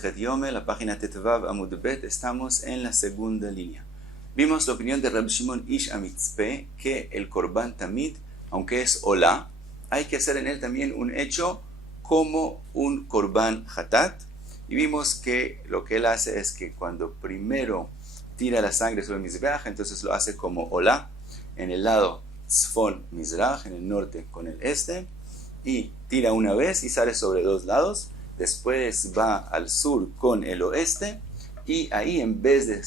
Masejet Yome, la página Tetvav Amud Bet, estamos en la segunda línea. Vimos la opinión de Rab Shimon Ish Amitzpe, que el Korban Tamid, aunque es Olá, hay que hacer en él también un hecho como un Korban Hatat. Y vimos que lo que él hace es que cuando primero tira la sangre sobre el Mizbeach, entonces lo hace como Olá, en el lado Tzfon Mizrach, en el norte con el este, y tira una vez y sale sobre dos lados. Después va al sur con el oeste, y ahí en vez de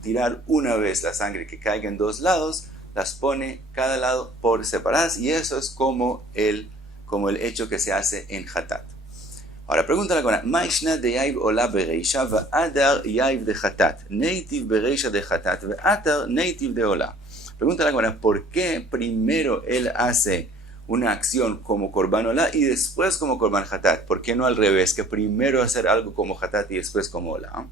tirar una vez la sangre que caiga en dos lados, las pone cada lado por separadas, y eso es como el hecho que se hace en Hatat. Ahora pregunta la Gemara: Ma'ishna de Yaiv Olá bereisha ve'adar Yaiv de Hatat, neitiv bereisha de Hatat ve'atar neitiv de Olá. Pregunta la Gemara: ¿por qué primero él hace una acción como Korban Olá y después como Korban Hatat? ¿Por qué no al revés, que primero hacer algo como Hatat y después como Olá?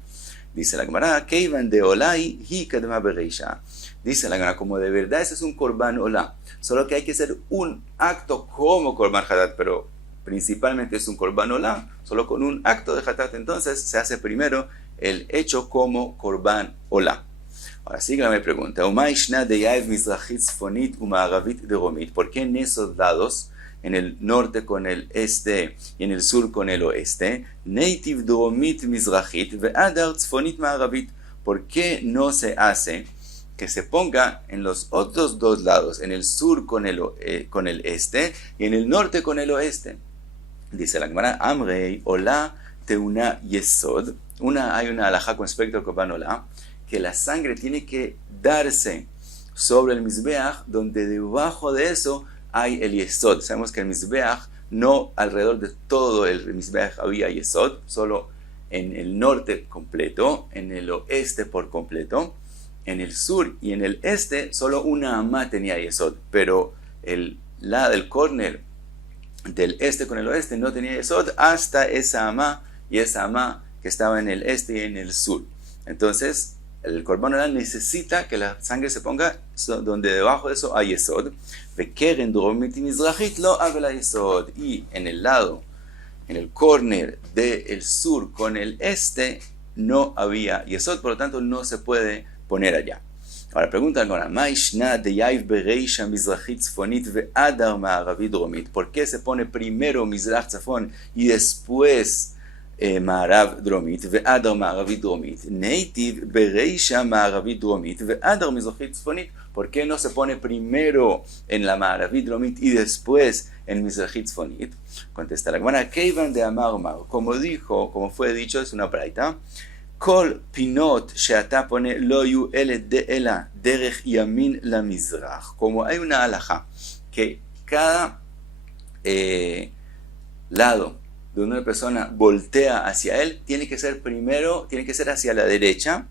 Dice la Gemara: Keivan de Olá hi kadma bereisha. Dice la Gemara, como de verdad ese es un Korban Olá, solo que hay que hacer un acto como Korban Hatat, pero principalmente es un Korban Olá, solo con un acto de Hatat, entonces se hace primero el hecho como Korban Olá. Ahora sí que me pregunta: ¿por qué en esos lados, en el norte con el este y en el sur con el oeste, neitiv dromit mizrachit ve'adar tzfonit ma'aravit? ¿Por qué no se hace que se ponga en los otros dos lados, en el sur con el este y en el norte con el oeste? Dice la Gemara: Amrei Olá teuna yesod. Hay una halajá con respecto al Korban Olá, que la sangre tiene que darse sobre el Mizbeach, donde debajo de eso hay el Yesod. Sabemos que el Mizbeach, no alrededor de todo el Mizbeach había Yesod, solo en el norte completo, en el oeste por completo, en el sur y en el este solo una amá tenía Yesod, pero el córner del este con el oeste no tenía Yesod hasta esa amá, y esa amá que estaba en el este y en el sur. Entonces el Korban Olá necesita que la sangre se ponga donde debajo de eso hay Yesod. Y en el lado, en el córner del sur con el este, no había Yesod, por lo tanto no se puede poner allá. Ahora pregunta ahora: ¿por qué se pone primero Mizrach Tzafón y después Ma'arav Dromit ve'adar Ma'aravit Dromit? Neitiv bereisha Ma'aravit Dromit ve'adar Mizrachit Tzfonit. ¿Por qué no se pone primero en la Ma'aravit Dromit y después en Mizrachit Tzfonit? Contesta la Gemara: Keivan de Amar Mar. Como fue dicho, es una braita. Kol pinot she'ata pone lo yu ele de ela derech yamin la mizrach. Como hay una halajá que cada lado de una persona voltea hacia él, tiene que ser hacia la derecha.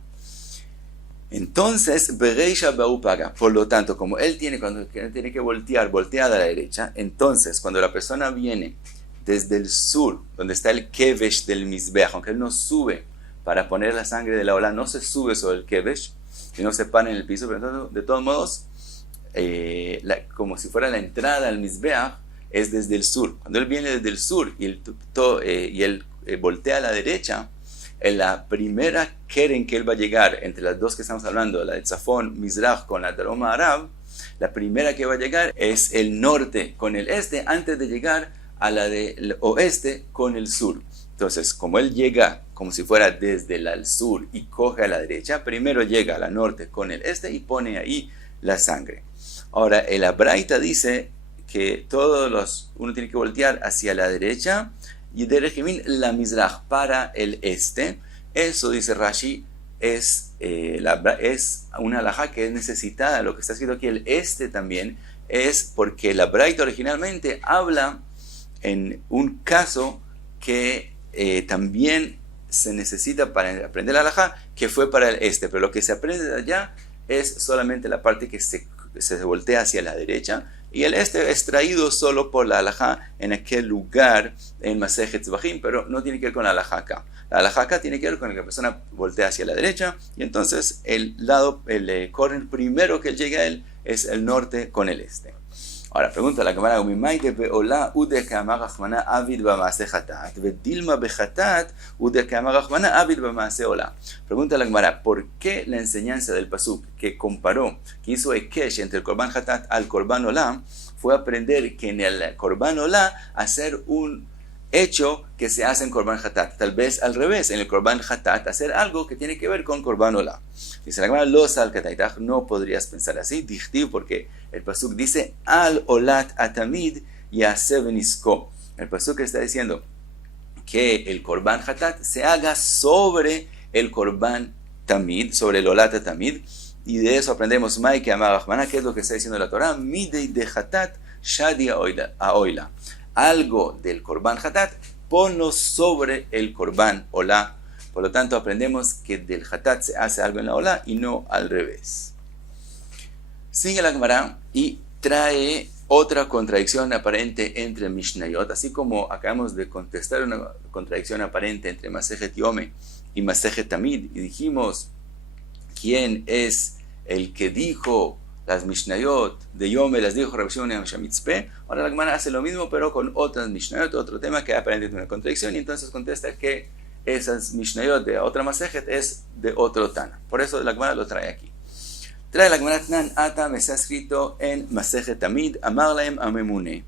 Entonces, bereisha ba'u paga. Por lo tanto, como él tiene que voltear a la derecha, entonces cuando la persona viene desde el sur, donde está el kevesh del mizbeach, aunque él no sube para poner la sangre de la Olá, no se sube sobre el kevesh y no se para en el piso, pero de todos modos, como si fuera la entrada al mizbeach, es desde el sur. Cuando él viene desde el sur y él voltea a la derecha, en la primera keren que él va a llegar, entre las dos que estamos hablando, la de Tzafón Mizrach con la de Roma Arab, la primera que va a llegar es el norte con el este, antes de llegar a la del oeste con el sur. Entonces, como él llega como si fuera desde el sur y coge a la derecha, primero llega a la norte con el este y pone ahí la sangre. Ahora, el Abraita dice que uno tiene que voltear hacia la derecha y derech yamin la mizrach, para el este. Eso, dice Rashi, es una halajá que es necesitada. Lo que está escrito aquí, el este también, es porque la Braita originalmente habla en un caso que también se necesita para aprender la halajá, que fue para el este, pero lo que se aprende de allá es solamente la parte que se voltea hacia la derecha, y el este es traído solo por la halajá en aquel lugar en Masejet Tzvahim, pero no tiene que ver con la halajá acá. La halajá acá tiene que ver con que la persona voltea hacia la derecha, y entonces el corner primero que él llega a él es el norte con el este. Ahora, pregunta la cámara, Umimai de Beola ude Kamar Rahmana Avid Bamase Hatat, Vedilma Behatat ude Kamar Rahmana Avid Bamase Ola. Pregunta la cámara, ¿por qué la enseñanza del Pasuk que comparó, que hizo Ekesh entre el Korban Hatat al Korban Ola, fue aprender que en el Korban Ola hacer un hecho que se hace en Korban Hatat? Tal vez al revés, en el Korban Hatat hacer algo que tiene que ver con Korban Ola. Dice la Gemara, los al Kataitach, no podrías pensar así, dichtiv, porque el pasuk dice al olat atamid yaseh venisko. El pasuk está diciendo que el Korban Hatat se haga sobre el Korban Tamid, sobre el olat atamid, y de eso aprendemos Mai que amar Rahmana, que es lo que está diciendo la Torah, midei de Hatat shadi aoila. Algo del Korban Hatat, ponlo sobre el Korban Ola. Por lo tanto, aprendemos que del Hatat se hace algo en la Ola y no al revés. Sigue la Gemara y trae otra contradicción aparente entre Mishnayot, así como acabamos de contestar una contradicción aparente entre Masejet Yome y Masejet Tamid, y dijimos quién es el que dijo las Mishnayot de Yome, las dijo Rabbi Shimon Shamitzpe. Ahora la Gemara hace lo mismo, pero con otras Mishnayot, otro tema que aparentemente es una contradicción, y entonces contesta que esas Mishnayot de otra Masejet es de otro Tana. Por eso la Gemara lo trae aquí. Trae la Gemara Tnan Atam, está escrito en Masejet Tamid, Amar Laem Amemune.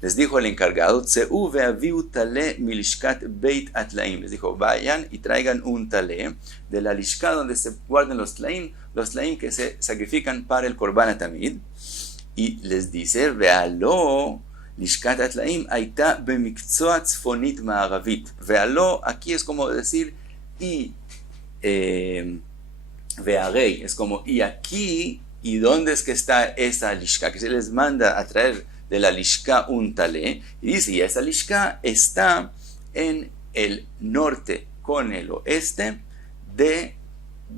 Les dijo el encargado, Tseu ve'aviu taleh milishkat beit atlaim. Les dijo, vayan y traigan un taleh de la lishka donde se guardan los tlaim que se sacrifican para el Korban Atamid. Y les dice, ve'alo lishkat atlaim aita bemikzoa tzfonit ma'aravit. Ve'alo, aquí es como decir, y ve'arei, es como, y aquí, y dónde es que está esa lishka, que se les manda a traer de la lishka un talé, y dice, y esa lishka está en el norte con el oeste de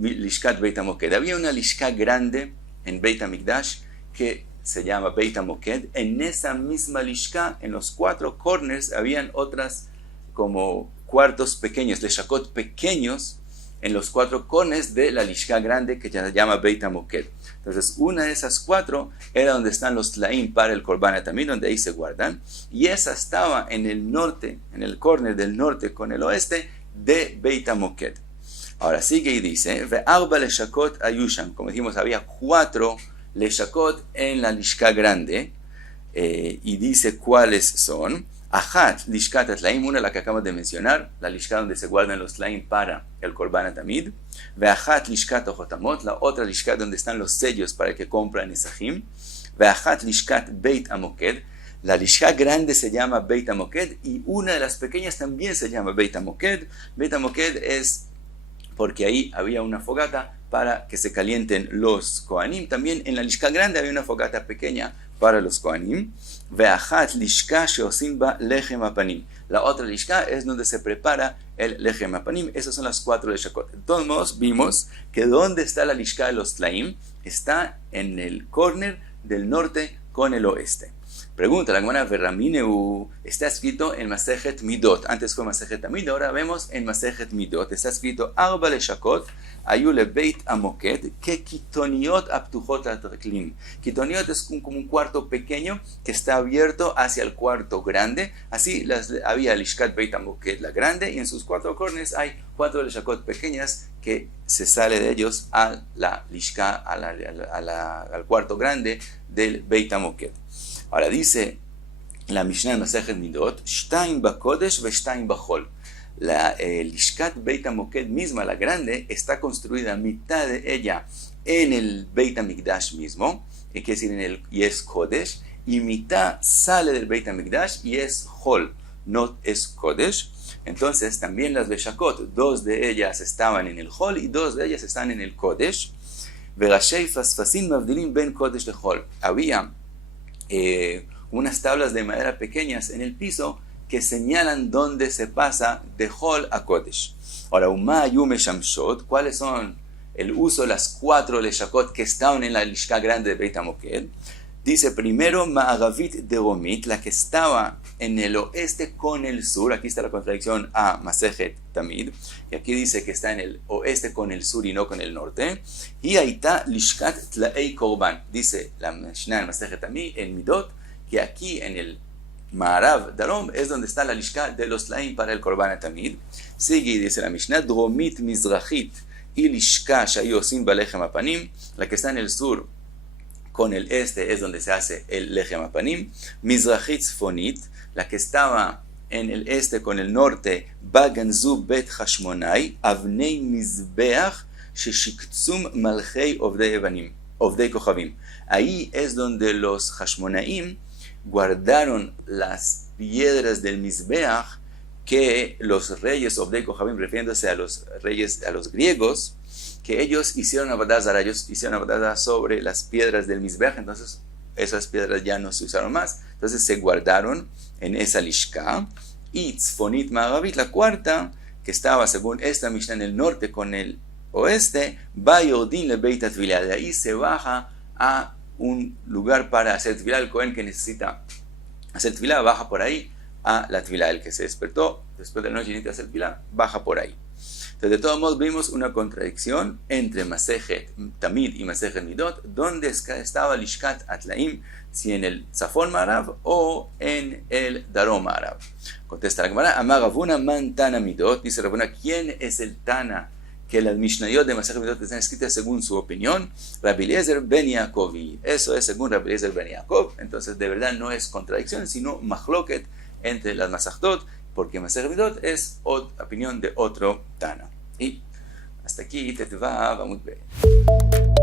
Lishkat Beit HaMoked. Había una lishka grande en Beit HaMikdash que se llama Beit HaMoked. En esa misma lishka, en los 4 corners, habían otras como cuartos pequeños, leshakot pequeños, en los 4 corners de la lishka grande que se llama Beit HaMoked. Entonces, una de esas 4 era donde están los tlaim para el Korban Atamid, donde ahí se guardan, y esa estaba en el norte, en el corner del norte con el oeste de Beit HaMoked. Ahora sigue y dice, Ve'arba leshakot ayusham, como dijimos, había 4 leshakot en la lishka grande, y dice cuáles son. Achat, lishkat atlaim, una la que acabamos de mencionar, la lishka donde se guardan los tlaim para el Korban Atamid. Ve'achat lishkat ojotamot, la otra lishka donde están los sellos para el que compran nesachim. Ve'achat lishkat beit HaMoked, la lishka grande se llama Beit HaMoked y una de las pequeñas también se llama Beit HaMoked. Beit HaMoked es porque ahí había una fogata para que se calienten los Kohanim. También en la lishka grande había una fogata pequeña para los Kohanim. Ve'achat lishka sheosim ba lechem hapanim. La otra lishka es donde se prepara el lechem hapanim. Esas son las 4 leshakot. De todos modos, vimos que donde está la lishka de los tlaim está en el corner del norte con el oeste. Pregunta la Gemara, Verramineu, está escrito en Masejet Midot. Antes fue Masejet Tamid, ahora vemos en Masejet Midot. Está escrito Arba leshakot ayule Beit HaMoked que kitoniot aptuchot atreklim. Kitoniot es como un cuarto pequeño que está abierto hacia el cuarto grande. Así había Lishkat Beit HaMoked, la grande, y en sus 4 corners hay 4 leshakot pequeñas que se sale de ellos a la Lishka, al cuarto grande del Beit HaMoked. Ahora dice la Mishnah en Masejet Midot, Shtaim bakodesh ve shtaim bachol. La Lishkat Beit HaMoked misma, la grande, está construida mitad de ella en el Beit HaMikdash mismo, que quiere decir y es Kodesh, y mitad sale del Beit HaMikdash y es Hol, no es Kodesh. Entonces también las Beshakot, 2 de ellas estaban en el Hol y 2 de ellas están en el Kodesh. Verashei fasfasin mavdilim ben Kodesh de Hol. Había unas tablas de madera pequeñas en el piso que señalan dónde se pasa de Hol a Kodesh. Ahora, Uma Yume Shamshot, ¿cuáles son el uso de las 4 leshakot que estaban en la lishka grande de Beit HaMoked? Dice primero Ma'aravit Deromit, la que estaba en el oeste con el sur. Aquí está la contradicción a Masejet Tamid. Y aquí dice que está en el oeste con el sur y no con el norte. Y ahí está Lishkat Tlaei Korban. Dice la Mishnah en Masejet Tamid, en Midot, que aquí en el Ma'arav Darom es donde está la Lishkat de los Tlaim para el Korban Tamid. Sigue y dice la Mishnah, Dromit Mizrachit y Lishka Shayosim Balechem Apanim, la que está en el sur con el este es donde se hace el Lechem Apanim. Mizrachit Tzfonit, la que estaba en el este con el norte, Baganzu Bet Hashmonai, Avnei Mizbeach Sheshiktsum Malchei Ovdei Kochavim. Ahí es donde los Hashmonaim guardaron las piedras del Mizbeach que los reyes Ovdei Kochavim, refiriéndose a los reyes, a los griegos, que ellos hicieron Avodah Zarah, ellos hicieron Avodah Zarah sobre las piedras del Mizbeach, entonces esas piedras ya no se usaron más, entonces se guardaron en esa Lishka. Y Tzfonit Ma'aravit, la cuarta, que estaba según esta Mishnah en el norte con el oeste, Bayordin le Beit HaTfilah, de ahí se baja a un lugar para hacer Tfilah. El Cohen que necesita hacer Tfilah baja por ahí a la Tfilah. El que se despertó después de la noche y necesita hacer Tfilah baja por ahí. Entonces, de todos modos, vimos una contradicción entre Masejet Tamid y Masejet Midot, donde estaba Lishkat Atlaim, si en el Zafón Ma'arav o en el Darom Ma'arav. Contesta la Gemara, Amar Ravuna man Tana Midot, dice Ravuna, ¿quién es el Tana que las Mishnayot de Masejet Midot están escritas según su opinión? Rabbi Eliezer ben Yaakov, eso es según Rabbi Eliezer ben Yaakov. Entonces, de verdad no es contradicción, sino machloket entre las Masajtot, porque Masejet Midot es opinión de otro Tana. Y hasta aquí, Tetva, vamos a ver.